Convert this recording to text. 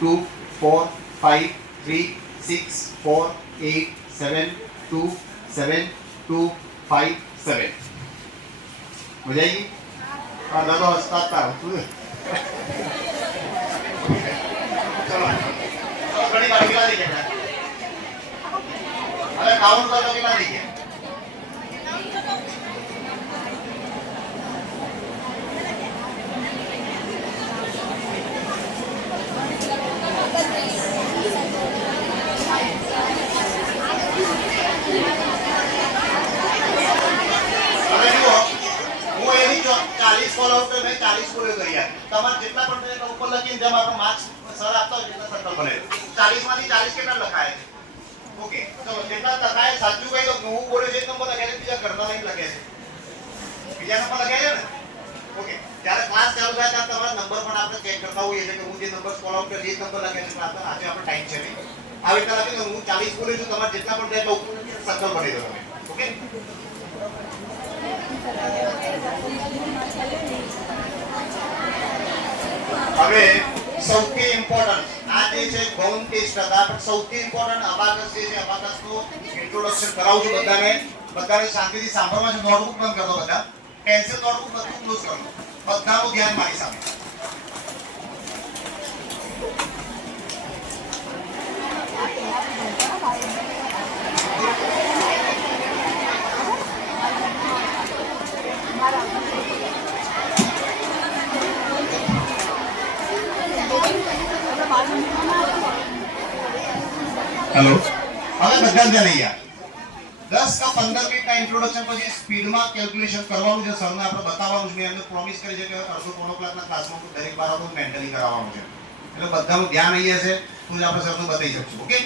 2 4 5 3 6 4 8 7 2 7 2 5 7 हो जाएगी। और दादा उस्ताद था चलो बड़ी बात कितना देखिए अरे काउंट कर लो कितना देखिए ફોલોઅપ મેં 40 બોલ્યો કર્યા તમારે જેટલા પણ તમે ઉપર લખીને જેમ આપણે માર્ક્સ સર આપતા હોય જેટલા સર્કલ બને 40 માંથી 40 કેટલા લખાય છે ઓકે ચલો જેટલા લખાય સાચું કહી દો હું બોલ્યો જે નંબર લખાય છે બીજા ઘરના નહીં લખે છે બીજા નંબર લખાય છે ને ઓકે જ્યારે ક્લાસ ચાલુ થાય ત્યારે તમારા નંબર પણ આપણે ચેક કરતા હોઈએ છે કે હું જે નંબર ફોલોઅપ કર્યો જે નંબર લખે છે આપણે આજે આપણે ટાઈમ છે નહીં આ રીતે લખી દો હું 40 બોલ્યો છું તમારે જેટલા પણ થાય ઉપર સર્કલ બની દો તમે ઓકે હવે સૌથી ઇમ્પોર્ટન્ટ આ જે છે ગૌણ ટેસ્ટ હતા પણ સૌથી ઇમ્પોર્ટન્ટ અબાકસ છે અબાકસનું ઇન્ટ્રોડક્શન કરાવું છું બધાને શાંતિથી સાંભળવા છે નોટબુક બંધ કરી દો બધા પેન્સિલ નોટબુક બધું ક્લોઝ કરો બધાનું ધ્યાન મારી સામે हेलो હવે બધા જ લઈ ગયા 10 का 15 મિનિટના ઇન્ટ્રોડક્શન પછી સ્પીડમાં કેલ્ક્યુલેશન કરવાનું છે સરને આપણે બતાવવાનું છે મેં એમને પ્રોમિસ કરી છે કે અડધો પોણો કલાકના ક્લાસમાં દરેક બાળકોને મેન્ટલી કરાવવાનું છે એટલે બધાનું ધ્યાન આવી જશે તો જ આપણે સરને બતાવી શકશું ઓકે।